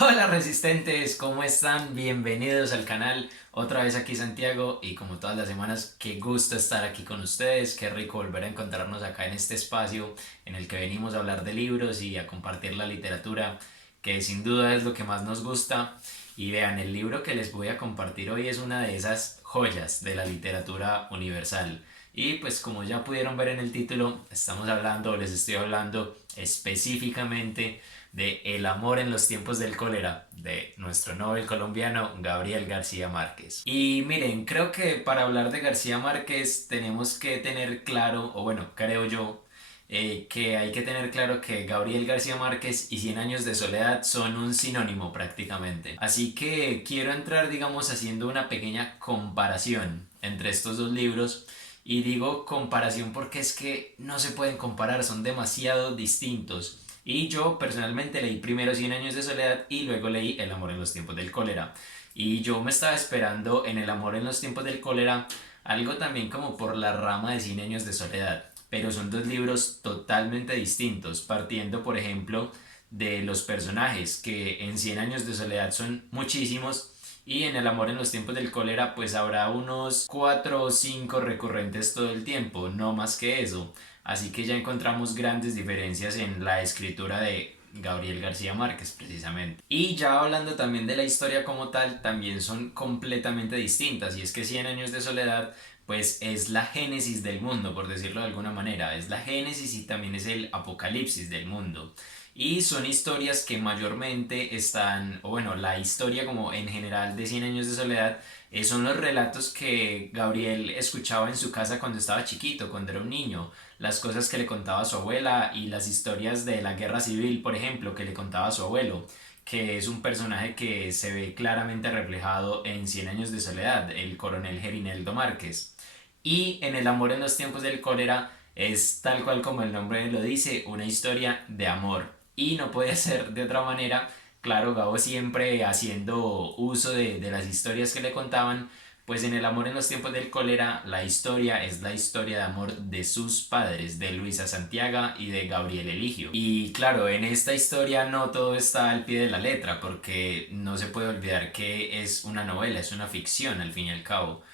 Hola resistentes, ¿cómo están? Bienvenidos al canal. Otra vez aquí Santiago y como todas las semanas, qué gusto estar aquí con ustedes, qué rico volver a encontrarnos acá en este espacio en el que venimos a hablar de libros y a compartir la literatura, que sin duda es lo que más nos gusta. Y vean, el libro que les voy a compartir hoy es una de esas joyas de la literatura universal. Y pues como ya pudieron ver en el título, les estoy hablando específicamente de El amor en los tiempos del cólera, de nuestro Nobel colombiano Gabriel García Márquez. Y miren, creo que para hablar de García Márquez tenemos que tener claro, o bueno, creo yo, que hay que tener claro que Gabriel García Márquez y Cien años de soledad son un sinónimo prácticamente. Así que quiero entrar, digamos, haciendo una pequeña comparación entre estos dos libros. Y digo comparación porque es que no se pueden comparar, son demasiado distintos. Y yo personalmente leí primero Cien años de soledad y luego leí El amor en los tiempos del cólera. Y yo me estaba esperando en El amor en los tiempos del cólera algo también como por la rama de Cien años de soledad. Pero son dos libros totalmente distintos, partiendo por ejemplo de los personajes, que en Cien años de soledad son muchísimos y en El amor en los tiempos del cólera pues habrá unos 4 o 5 recurrentes todo el tiempo, no más que eso. Así que ya encontramos grandes diferencias en la escritura de Gabriel García Márquez precisamente. Y ya hablando también de la historia como tal, también son completamente distintas. Y es que Cien años de soledad pues es la génesis del mundo, por decirlo de alguna manera. Es la génesis y también es el apocalipsis del mundo. Y son historias que mayormente están, o bueno, la historia como en general de Cien años de soledad son los relatos que Gabriel escuchaba en su casa cuando estaba chiquito, cuando era un niño, las cosas que le contaba su abuela y las historias de la guerra civil, por ejemplo, que le contaba su abuelo, que es un personaje que se ve claramente reflejado en Cien años de soledad, el coronel Gerineldo Márquez. Y en El amor en los tiempos del cólera es tal cual como el nombre lo dice, una historia de amor. Y no puede ser de otra manera. Claro, Gabo siempre haciendo uso de las historias que le contaban, pues en El amor en los tiempos del cólera la historia es la historia de amor de sus padres, de Luisa Santiago y de Gabriel Eligio. Y claro, en esta historia no todo está al pie de la letra, porque no se puede olvidar que es una novela, es una ficción al fin y al cabo,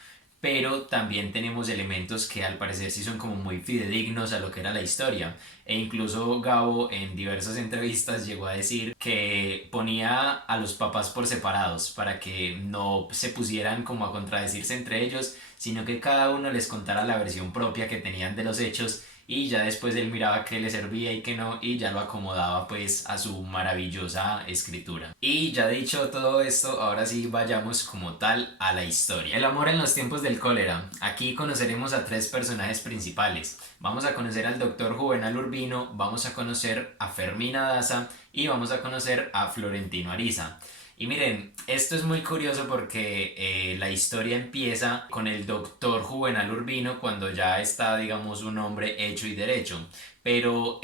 pero también tenemos elementos que al parecer sí son como muy fidedignos a lo que era la historia. E incluso Gabo en diversas entrevistas llegó a decir que ponía a los papás por separados para que no se pusieran como a contradecirse entre ellos, sino que cada uno les contara la versión propia que tenían de los hechos y ya después él miraba qué le servía y qué no y ya lo acomodaba pues a su maravillosa escritura. Y ya dicho todo esto, ahora sí vayamos como tal a la historia. El amor en los tiempos del cólera. Aquí conoceremos a tres personajes principales. Vamos a conocer al doctor Juvenal Urbino, vamos a conocer a Fermina Daza y vamos a conocer a Florentino Ariza. Y miren, esto es muy curioso porque la historia empieza con el doctor Juvenal Urbino cuando ya está, digamos, un hombre hecho y derecho. Pero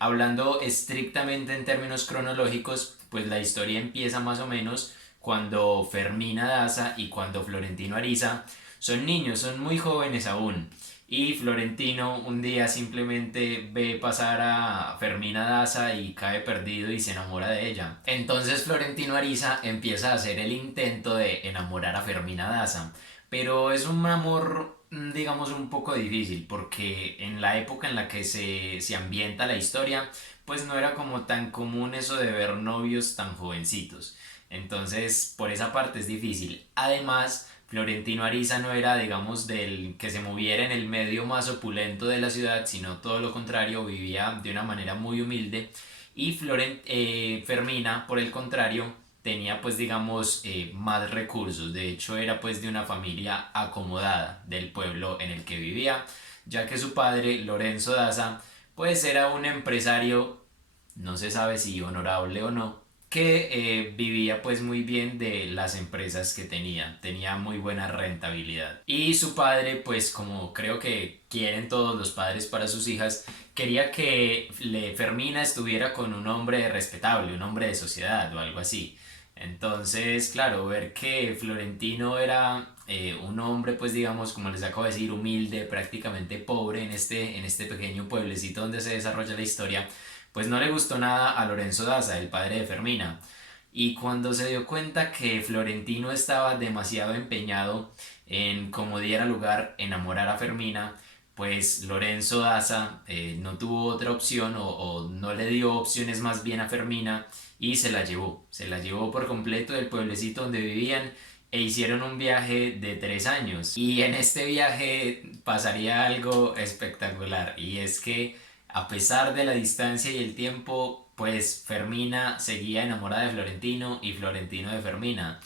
hablando estrictamente en términos cronológicos, pues la historia empieza más o menos cuando Fermina Daza y cuando Florentino Ariza son niños, son muy jóvenes aún. Y Florentino un día simplemente ve pasar a Fermina Daza y cae perdido y se enamora de ella. Entonces Florentino Ariza empieza a hacer el intento de enamorar a Fermina Daza. Pero es un amor, digamos, un poco difícil porque en la época en la que se ambienta la historia, pues no era como tan común eso de ver novios tan jovencitos. Entonces, por esa parte es difícil. Además, Florentino Ariza no era, digamos, del que se moviera en el medio más opulento de la ciudad, sino todo lo contrario, vivía de una manera muy humilde. Y Fermina, por el contrario, tenía pues digamos más recursos. De hecho era pues de una familia acomodada del pueblo en el que vivía, ya que su padre, Lorenzo Daza, pues era un empresario, no se sabe si honorable o no, que vivía pues muy bien de las empresas que tenía muy buena rentabilidad. Y su padre, pues como creo que quieren todos los padres para sus hijas, quería que Fermina estuviera con un hombre respetable, un hombre de sociedad o algo así. Entonces, claro, ver que Florentino era un hombre, pues digamos, como les acabo de decir, humilde, prácticamente pobre en este pequeño pueblecito donde se desarrolla la historia, pues no le gustó nada a Lorenzo Daza, el padre de Fermina. y cuando se dio cuenta que Florentino estaba demasiado empeñado en, como diera lugar, enamorar a Fermina, pues Lorenzo Daza no tuvo otra opción o no le dio opciones más bien a Fermina y se la llevó por completo del pueblecito donde vivían e hicieron un viaje de 3 años. Y en este viaje pasaría algo espectacular y es que a pesar de la distancia y el tiempo, pues Fermina seguía enamorada de Florentino y Florentino de Fermina.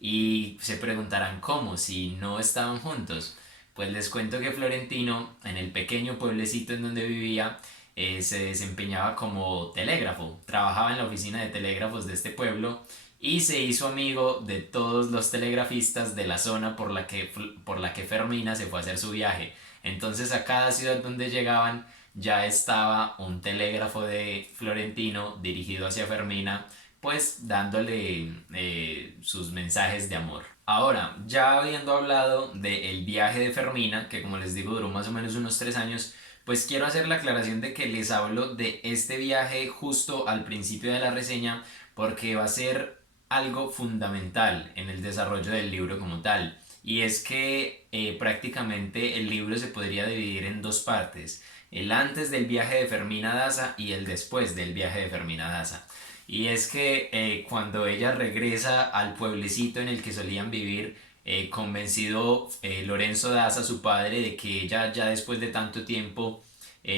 Y se preguntarán cómo, si no estaban juntos. Pues les cuento que Florentino, en el pequeño pueblecito en donde vivía, se desempeñaba como telégrafo, trabajaba en la oficina de telégrafos de este pueblo y se hizo amigo de todos los telegrafistas de la zona por la que Fermina se fue a hacer su viaje. Entonces a cada ciudad donde llegaban ya estaba un telégrafo de Florentino dirigido hacia Fermina, pues dándole sus mensajes de amor. Ahora, ya habiendo hablado del viaje de Fermina, que como les digo duró más o menos unos 3 años, pues quiero hacer la aclaración de que les hablo de este viaje justo al principio de la reseña porque va a ser algo fundamental en el desarrollo del libro como tal. Y es que prácticamente el libro se podría dividir en dos partes, el antes del viaje de Fermina Daza y el después del viaje de Fermina Daza. Y es que cuando ella regresa al pueblecito en el que solían vivir, convencido Lorenzo Daza, su padre, de que ella ya después de tanto tiempo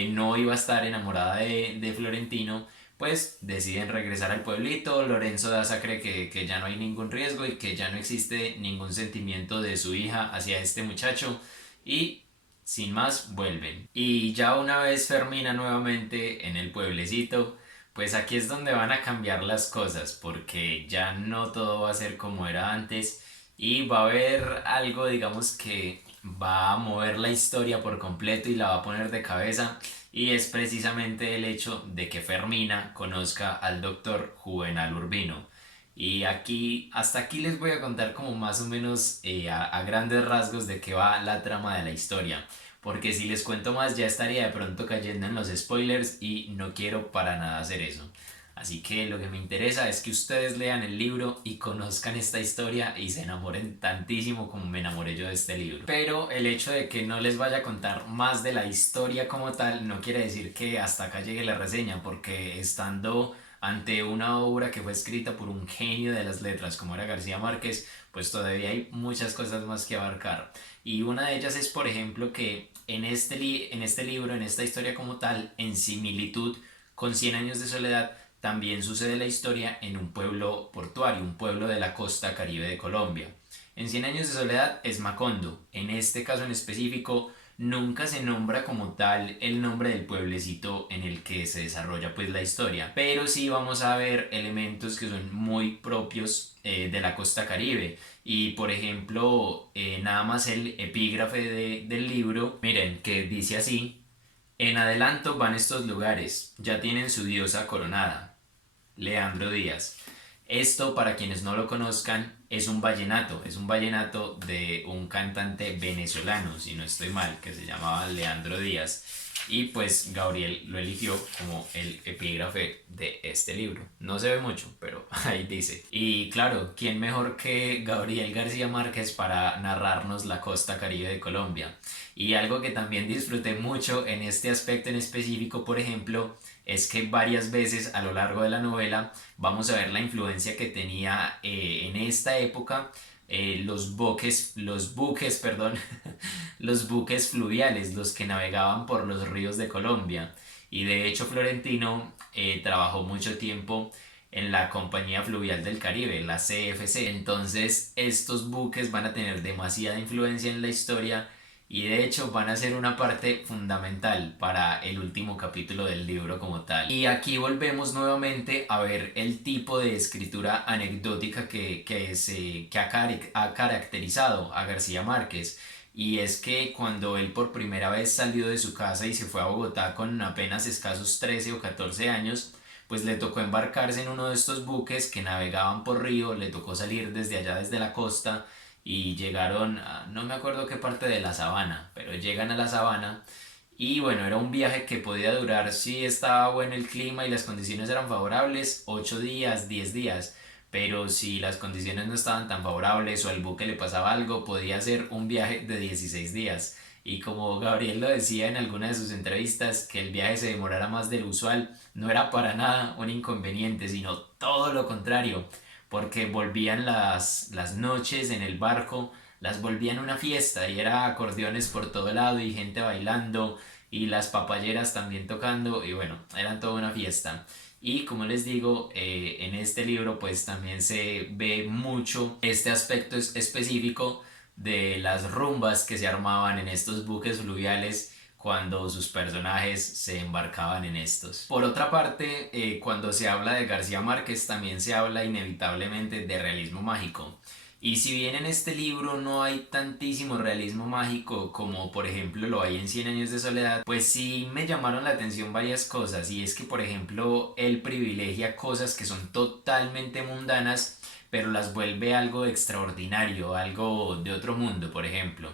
no iba a estar enamorada de Florentino, pues deciden regresar al pueblito. Lorenzo Daza cree que ya no hay ningún riesgo y que ya no existe ningún sentimiento de su hija hacia este muchacho y sin más vuelven. Y ya una vez Fermina nuevamente en el pueblecito, pues aquí es donde van a cambiar las cosas porque ya no todo va a ser como era antes y va a haber algo, digamos, que va a mover la historia por completo y la va a poner de cabeza y es precisamente el hecho de que Fermina conozca al doctor Juvenal Urbino. Y aquí, hasta aquí les voy a contar como más o menos a grandes rasgos de qué va la trama de la historia. Porque si les cuento más ya estaría de pronto cayendo en los spoilers y no quiero para nada hacer eso. Así que lo que me interesa es que ustedes lean el libro y conozcan esta historia y se enamoren tantísimo como me enamoré yo de este libro. Pero el hecho de que no les vaya a contar más de la historia como tal no quiere decir que hasta acá llegue la reseña, porque estando ante una obra que fue escrita por un genio de las letras como era García Márquez, pues todavía hay muchas cosas más que abarcar. Y una de ellas es, por ejemplo, que en este libro, en esta historia como tal, en similitud con Cien años de soledad, también sucede la historia en un pueblo portuario, un pueblo de la costa caribe de Colombia. En Cien años de soledad es Macondo. En este caso en específico nunca se nombra como tal el nombre del pueblecito en el que se desarrolla pues la historia, pero sí vamos a ver elementos que son muy propios de la costa caribe y por ejemplo nada más el epígrafe del libro, miren que dice así: en adelanto van estos lugares, ya tienen su diosa coronada, Leandro Díaz. Esto, para quienes no lo conozcan, es un vallenato de un cantante venezolano, si no estoy mal, que se llamaba Leandro Díaz. Y pues Gabriel lo eligió como el epígrafe de este libro. No se ve mucho, pero ahí dice. Y claro, ¿quién mejor que Gabriel García Márquez para narrarnos la costa caribe de Colombia? Y algo que también disfruté mucho en este aspecto en específico, por ejemplo, es que varias veces a lo largo de la novela vamos a ver la influencia que tenía en esta época perdón, los buques fluviales, los que navegaban por los ríos de Colombia. Y de hecho Florentino trabajó mucho tiempo en la Compañía Fluvial del Caribe, la CFC. Entonces estos buques van a tener demasiada influencia en la historia y de hecho van a ser una parte fundamental para el último capítulo del libro como tal. Y aquí volvemos nuevamente a ver el tipo de escritura anecdótica ha caracterizado a García Márquez. Y es que cuando él por primera vez salió de su casa y se fue a Bogotá con apenas escasos 13 o 14 años, pues le tocó embarcarse en uno de estos buques que navegaban por río, le tocó salir desde allá, desde la costa, y llegaron a, no me acuerdo qué parte de la sabana, pero llegan a la sabana y bueno, era un viaje que podía durar, si estaba bueno el clima y las condiciones eran favorables, 8 días, 10 días, pero si las condiciones no estaban tan favorables o al buque le pasaba algo, podía ser un viaje de 16 días. Y como Gabriel lo decía en alguna de sus entrevistas, que el viaje se demorara más del usual no era para nada un inconveniente, sino todo lo contrario, porque volvían las noches en el barco, las volvían una fiesta y era acordeones por todo lado y gente bailando y las papayeras también tocando y bueno, eran toda una fiesta. Y como les digo, en este libro pues también se ve mucho este aspecto específico de las rumbas que se armaban en estos buques fluviales cuando sus personajes se embarcaban en estos. Por otra parte, cuando se habla de García Márquez también se habla inevitablemente de realismo mágico. Y si bien en este libro no hay tantísimo realismo mágico como por ejemplo lo hay en Cien años de soledad, pues sí me llamaron la atención varias cosas y es que por ejemplo él privilegia cosas que son totalmente mundanas pero las vuelve algo extraordinario, algo de otro mundo, por ejemplo.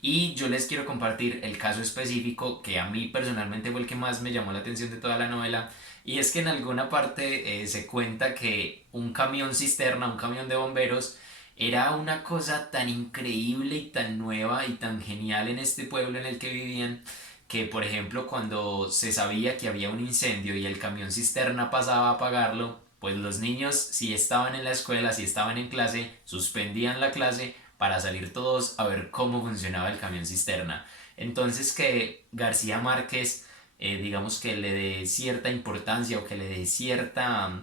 Y yo les quiero compartir el caso específico que a mí personalmente fue el que más me llamó la atención de toda la novela. Y es que en alguna parte se cuenta que un camión cisterna, un camión de bomberos, era una cosa tan increíble y tan nueva y tan genial en este pueblo en el que vivían que, por ejemplo, cuando se sabía que había un incendio y el camión cisterna pasaba a apagarlo, pues los niños, si estaban en la escuela, si estaban en clase, suspendían la clase para salir todos a ver cómo funcionaba el camión cisterna. Entonces que García Márquez, digamos que le dé cierta importancia o que le dé cierta,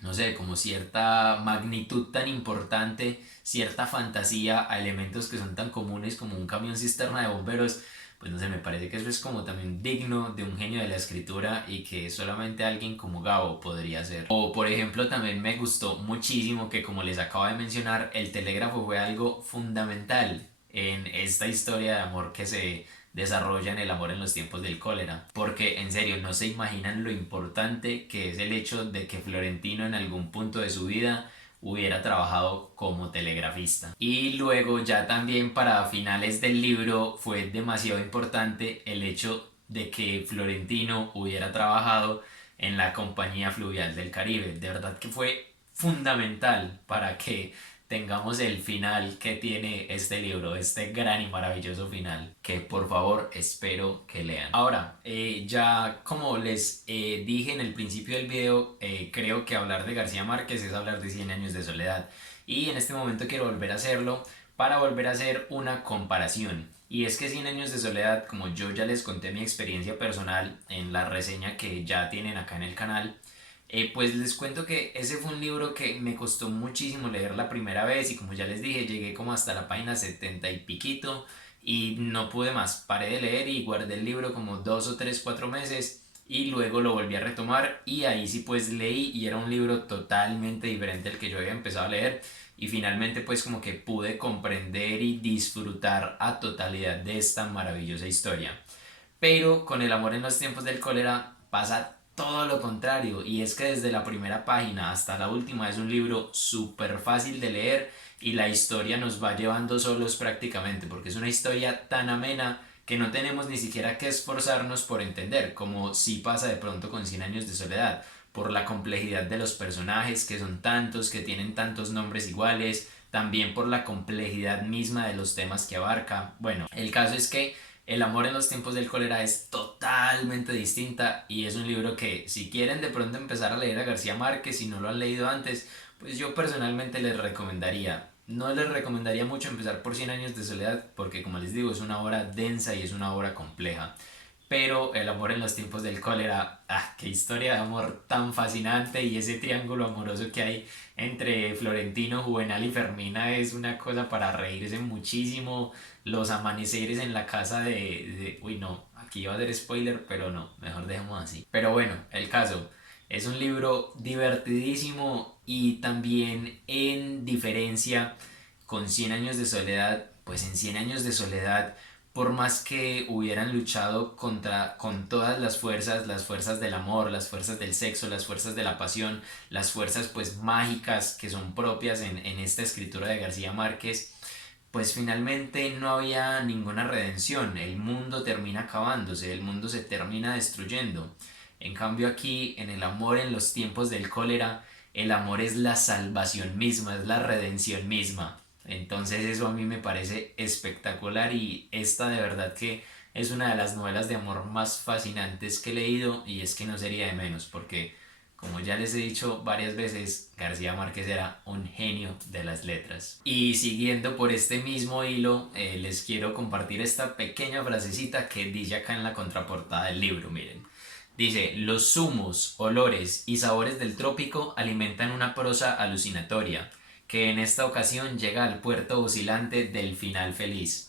no sé, como cierta magnitud tan importante, cierta fantasía a elementos que son tan comunes como un camión cisterna de bomberos, pues no sé, me parece que eso es como también digno de un genio de la escritura y que solamente alguien como Gabo podría hacer. O por ejemplo también me gustó muchísimo que como les acabo de mencionar, el telégrafo fue algo fundamental en esta historia de amor que se desarrolla en el amor en los tiempos del cólera. Porque en serio, no se imaginan lo importante que es el hecho de que Florentino en algún punto de su vida hubiera trabajado como telegrafista. Y luego ya también para finales del libro fue demasiado importante el hecho de que Florentino hubiera trabajado en la Compañía Fluvial del Caribe. De verdad que fue fundamental para que tengamos el final que tiene este libro, este gran y maravilloso final, que por favor espero que lean. Ahora, ya como les dije en el principio del video, creo que hablar de García Márquez es hablar de Cien años de soledad. Y en este momento quiero volver a hacerlo para volver a hacer una comparación. Y es que Cien años de soledad, como yo ya les conté mi experiencia personal en la reseña que ya tienen acá en el canal, pues les cuento que ese fue un libro que me costó muchísimo leer la primera vez y como ya les dije, llegué como hasta la página 70 y piquito y no pude más. Paré de leer y guardé el libro como 2 o 3, 4 meses y luego lo volví a retomar y ahí sí pues leí y era un libro totalmente diferente al que yo había empezado a leer y finalmente pues como que pude comprender y disfrutar a totalidad de esta maravillosa historia. Pero con El amor en los tiempos del cólera pasa todo lo contrario y es que desde la primera página hasta la última es un libro súper fácil de leer y la historia nos va llevando solos prácticamente porque es una historia tan amena que no tenemos ni siquiera que esforzarnos por entender, como si pasa de pronto con Cien años de soledad, por la complejidad de los personajes que son tantos, que tienen tantos nombres iguales, también por la complejidad misma de los temas que abarca. Bueno, el caso es que el amor en los tiempos del cólera es totalmente distinta y es un libro que si quieren de pronto empezar a leer a García Márquez y no lo han leído antes, pues yo personalmente les recomendaría. No les recomendaría mucho empezar por Cien años de soledad porque como les digo es una obra densa y es una obra compleja. Pero el amor en los tiempos del cólera, qué historia de amor tan fascinante y ese triángulo amoroso que hay entre Florentino, Juvenal y Fermina es una cosa para reírse muchísimo. Los amaneceres en la casa uy no, aquí iba a ser spoiler, pero no, mejor dejemos así. Pero bueno, el caso, es un libro divertidísimo y también en diferencia con Cien años de soledad, pues en Cien años de soledad por más que hubieran luchado con todas las fuerzas del amor, las fuerzas del sexo, las fuerzas de la pasión, las fuerzas pues mágicas que son propias en esta escritura de García Márquez, pues finalmente no había ninguna redención, el mundo termina acabándose, el mundo se termina destruyendo. En cambio aquí, en el amor en los tiempos del cólera, el amor es la salvación misma, es la redención misma. Entonces eso a mí me parece espectacular y esta de verdad que es una de las novelas de amor más fascinantes que he leído y es que no sería de menos porque como ya les he dicho varias veces, García Márquez era un genio de las letras. Y siguiendo por este mismo hilo, les quiero compartir esta pequeña frasecita que dice acá en la contraportada del libro, miren. Dice, los zumos, olores y sabores del trópico alimentan una prosa alucinatoria, que en esta ocasión llega al puerto oscilante del final feliz.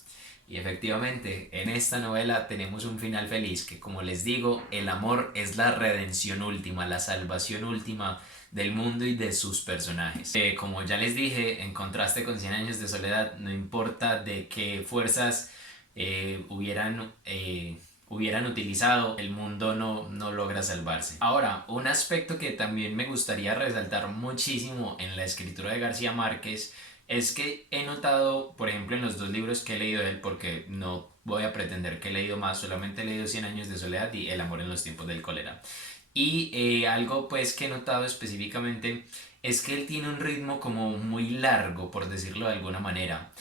Y efectivamente, en esta novela tenemos un final feliz, que como les digo, el amor es la redención última, la salvación última del mundo y de sus personajes. Como ya les dije, en contraste con Cien años de soledad, no importa de qué fuerzas hubieran utilizado, el mundo no logra salvarse. Ahora, un aspecto que también me gustaría resaltar muchísimo en la escritura de García Márquez es que he notado, por ejemplo, en los dos libros que he leído de él, porque no voy a pretender que he leído más, solamente he leído Cien años de soledad y El amor en los tiempos del cólera. Y algo pues que he notado específicamente es que él tiene un ritmo como muy largo, por decirlo de alguna manera.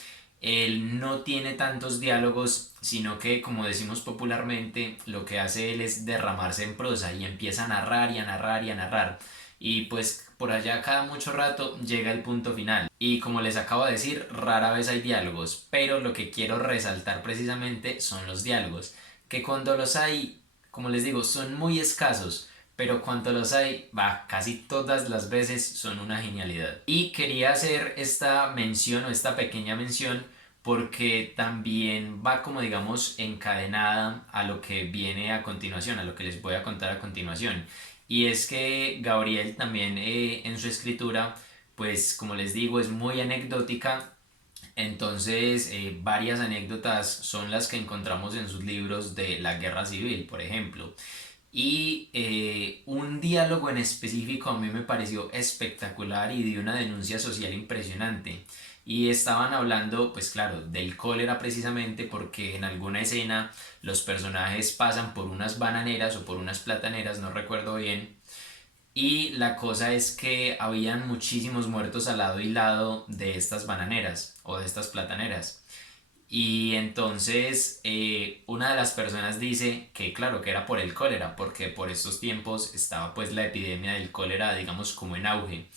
Él no tiene tantos diálogos, sino que, como decimos popularmente, lo que hace él es derramarse en prosa y empieza a narrar y a narrar y a narrar. Y pues por allá cada mucho rato llega el punto final. Y como les acabo de decir, rara vez hay diálogos, pero lo que quiero resaltar precisamente son los diálogos, que cuando los hay, como les digo, son muy escasos, pero cuando los hay, casi todas las veces son una genialidad. Y quería hacer esta mención o esta pequeña mención porque también va como digamos encadenada a lo que viene a continuación, a lo que les voy a contar a continuación. Y es que Gabriel también en su escritura, pues como les digo, es muy anecdótica. Entonces, varias anécdotas son las que encontramos en sus libros de la Guerra Civil, por ejemplo. Y un diálogo en específico a mí me pareció espectacular y de una denuncia social impresionante. Y estaban hablando, pues claro, del cólera precisamente porque en alguna escena los personajes pasan por unas bananeras o por unas plataneras, no recuerdo bien, y la cosa es que habían muchísimos muertos al lado y lado de estas bananeras o de estas plataneras. Y entonces una de las personas dice que claro, que era por el cólera, porque por estos tiempos estaba pues la epidemia del cólera, digamos, como en auge.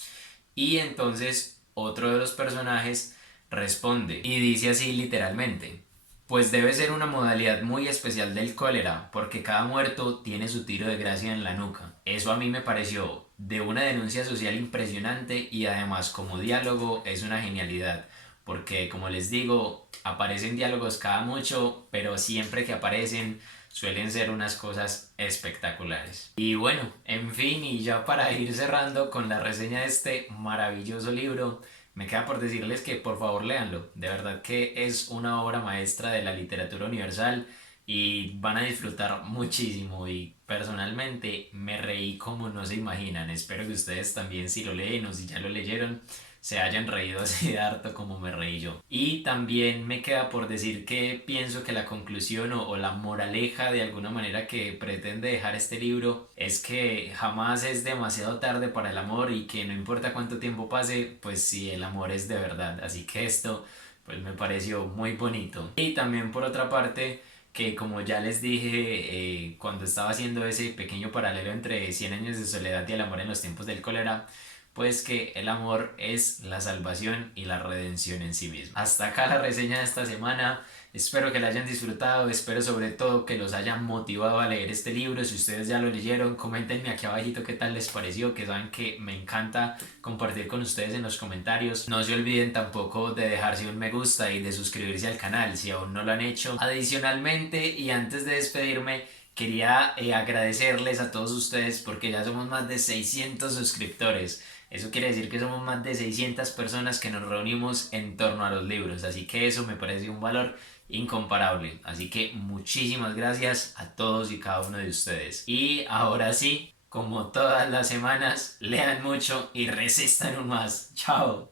Y entonces otro de los personajes responde y dice así literalmente, pues debe ser una modalidad muy especial del cólera, porque cada muerto tiene su tiro de gracia en la nuca. Eso a mí me pareció de una denuncia social impresionante y además como diálogo es una genialidad, porque como les digo, aparecen diálogos cada mucho, pero siempre que aparecen suelen ser unas cosas espectaculares. Y bueno, en fin, y ya para ir cerrando con la reseña de este maravilloso libro, me queda por decirles que por favor léanlo. De verdad que es una obra maestra de la literatura universal y van a disfrutar muchísimo y personalmente me reí como no se imaginan. Espero que ustedes también si lo leen o si ya lo leyeron se hayan reído así de harto como me reí yo. Y también me queda por decir que pienso que la conclusión o la moraleja de alguna manera que pretende dejar este libro es que jamás es demasiado tarde para el amor y que no importa cuánto tiempo pase, pues si el amor es de verdad. Así que esto pues me pareció muy bonito. Y también por otra parte que como ya les dije cuando estaba haciendo ese pequeño paralelo entre Cien años de soledad y el amor en los tiempos del cólera, pues que el amor es la salvación y la redención en sí mismo. Hasta acá la reseña de esta semana. Espero que la hayan disfrutado, espero sobre todo que los hayan motivado a leer este libro. Si ustedes ya lo leyeron, coméntenme aquí abajito qué tal les pareció, que saben que me encanta compartir con ustedes en los comentarios. No se olviden tampoco de dejarse un me gusta y de suscribirse al canal si aún no lo han hecho. Adicionalmente, y antes de despedirme, quería agradecerles a todos ustedes porque ya somos más de 600 suscriptores. Eso quiere decir que somos más de 600 personas que nos reunimos en torno a los libros, así que eso me parece un valor incomparable. Así que muchísimas gracias a todos y cada uno de ustedes. Y ahora sí, como todas las semanas, lean mucho y resistan aún más. Chao.